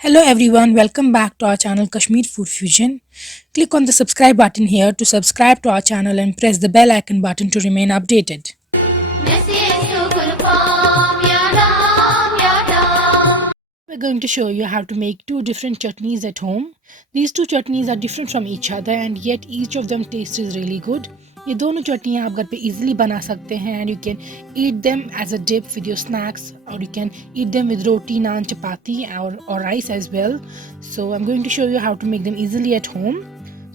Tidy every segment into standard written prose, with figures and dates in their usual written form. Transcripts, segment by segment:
Hello everyone, welcome back to our channel Kashmir Food Fusion. Click on the subscribe button here to subscribe to our channel and press the bell icon button to remain updated. We're going to show you how to make two different chutneys at home. These two chutneys are different from each other and yet each of them tastes really good. ये दोनों चटनियाँ आप घर पे easily बना सकते हैं and you can eat them as a dip with your snacks or you can eat them with roti, naan, chapati or rice as well. So I'm going to show you how to make them easily at home.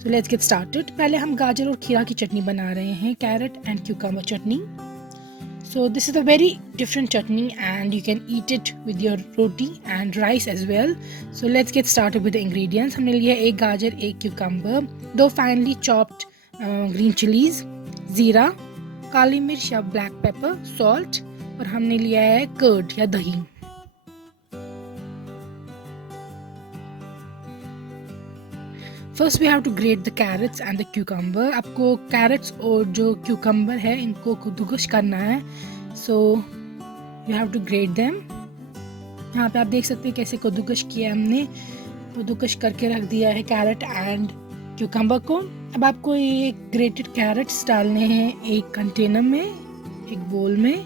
So let's get started. पहले हम गाजर और खीरा की चटनी बना रहे हैं, carrot and cucumber chutney. So this is a very different chutney and you can eat it with your roti and rice as well. So let's get started with the ingredients. हमने लिया एक गाजर, एक cucumber, दो finely chopped green chilies, जीरा, काली मिर्च या black pepper, salt और हमने लिया है curd या दही. First we have to grate the carrots and the cucumber. आपको carrots और जो cucumber है इनको कद्दूकस करना है. So you have to grate them. यहाँ पे आप देख सकते हैं कैसे कद्दूकस किया है हमने. कद्दूकस करके रख दिया है carrot and cucumber को. अब आपको ये grated carrots डालने हैं एक कंटेनर में, एक बोल में,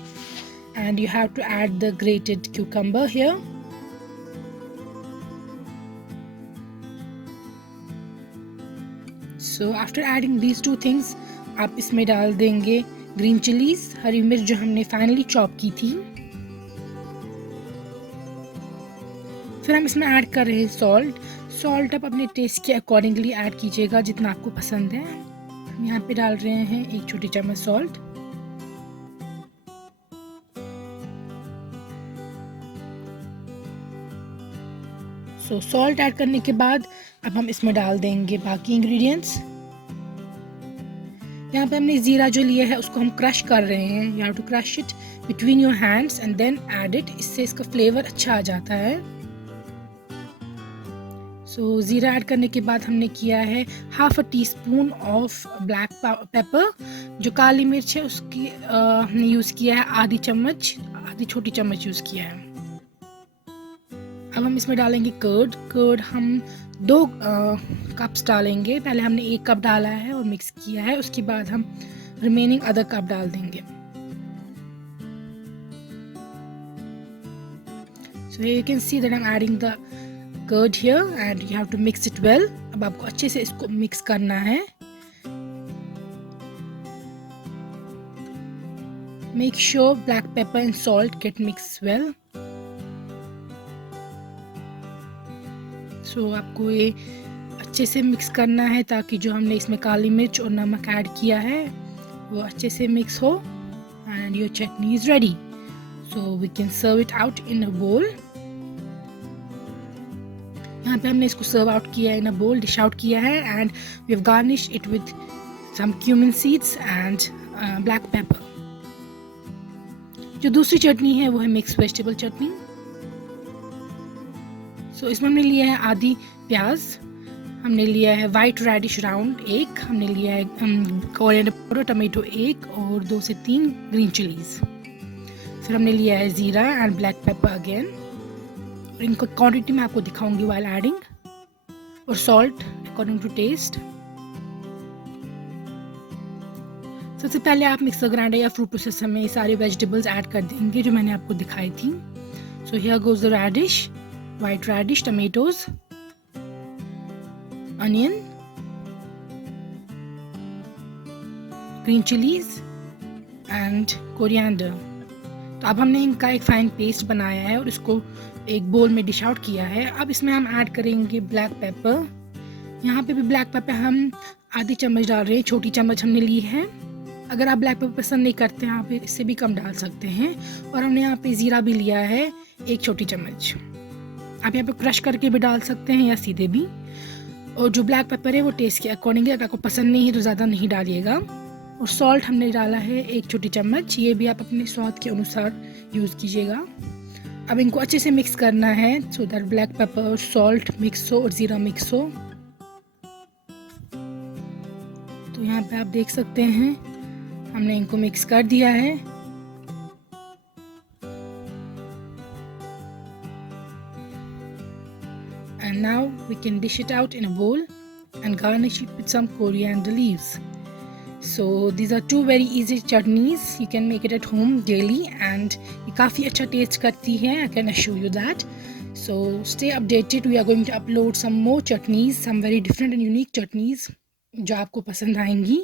and you have to add the grated cucumber here. So after adding these two things, आप इसमें डाल देंगे ग्रीन चिलीज, हरी मिर्च जो हमने फाइनली चॉप की थी. फिर हम इसमें ऐड कर रहे हैं सॉल्ट आप अपने टेस्ट के अकॉर्डिंगली ऐड कीजिएगा जितना आपको पसंद है. हम यहाँ पे डाल रहे हैं एक छोटी चम्मच सॉल्ट. सो सॉल्ट ऐड करने के बाद अब हम इसमें डाल देंगे बाकी इंग्रेडिएंट्स. यहाँ पे हमने ज़ीरा जो लिया है उसको हम क्रश कर रहे हैं. You have to crush it between your hands and then add it. इससे इसका फ्लेवर अच्छा आ जाता है. सो ज़ीरा ऐड करने के बाद हमने किया है half a teaspoon of black pepper. जो काली मिर्च है उसकी हमने यूज़ किया है आधी छोटी चम्मच यूज़ किया है. अब हम इसमें डालेंगे कर्ड हम 2 कप्स डालेंगे. पहले हमने 1 कप डाला है और मिक्स किया है. उसके बाद हम रिमेनिंग अदर कप डाल देंगे. So you can see that I am adding the curd here and you have to mix it well. अब आपको अच्छे से इसको मिक्स करना है. Make sure black pepper and salt get mix well. So आपको ये अच्छे से मिक्स करना है ताकि जो हमने इसमें काली मिर्च और नमक ऐड किया है वो अच्छे से मिक्स हो. And your chutney is ready. So we can serve it out in a bowl. यहाँ पे हमने इसको सर्व आउट किया है इन अ बोल, डिश आउट किया है and we have garnish it with some cumin seeds and black pepper. जो दूसरी चटनी है वो है मिक्स वेजिटेबल चटनी. सो इसमें हमने लिया है आधी प्याज, हमने लिया है वाइट रेडिश राउंड 1, हमने लिया है कोरिएंडर पाउडर टमाटो 1 और 2 से 3 ग्रीन चिलीज. फिर हमने लिया है ज़ीरा एंड ब्लैक पेपर अगेन. और इनको क्वांटिटी में आपको दिखाऊंगी वाइल एडिंग. और सॉल्ट अकॉर्डिंग टू टेस्ट. सबसे पहले आप मिक्सर ग्राइंडर या फ्रूट प्रोसेसर में सारे वेजिटेबल्स ऐड कर देंगे जो मैंने आपको दिखाई थी. So here goes the radish, white radish, tomatoes, onion, green chilies and coriander. तो अब हमने इनका एक फाइन पेस्ट बनाया है और इसको एक बोल में डिश आउट किया है. अब इसमें हम ऐड करेंगे ब्लैक पेपर. यहाँ पे भी ब्लैक पेपर हम आधी चम्मच डाल रहे हैं, छोटी चम्मच हमने ली है. अगर आप ब्लैक पेपर पसंद नहीं करते हैं आप इससे भी कम डाल सकते हैं. और हमने यहाँ पे ज़ीरा भी लिया है एक छोटी चम्मच. आप यहाँ पे क्रश करके भी डाल सकते हैं या सीधे भी. और जो ब्लैक पेपर है वो टेस्ट के अकॉर्डिंगली, अगर आपको पसंद नहीं है तो ज़्यादा नहीं डालिएगा. और सॉल्ट हमने डाला है एक छोटी चम्मच. ये भी आप अपने स्वाद के अनुसार यूज़ कीजिएगा. अब इनको अच्छे से मिक्स करना है सो दैट ब्लैक पेपर और सॉल्ट मिक्स हो और ज़ीरा मिक्स हो. तो यहाँ पे आप देख सकते हैं हमने इनको मिक्स कर दिया है. And now we can dish it out in a bowl and garnish it with some coriander leaves. So these are two very easy chutneys. You can make it at home daily and ये काफ़ी अच्छा taste करती है. I can assure you that. So stay updated. We are going to upload some more chutneys, some very different and unique chutneys जो आपको पसंद आएंगी.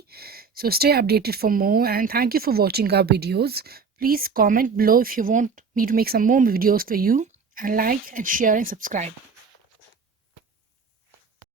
So stay updated for more and thank you for watching our videos. Please comment below if you want me to make some more videos for you, and like and share and subscribe.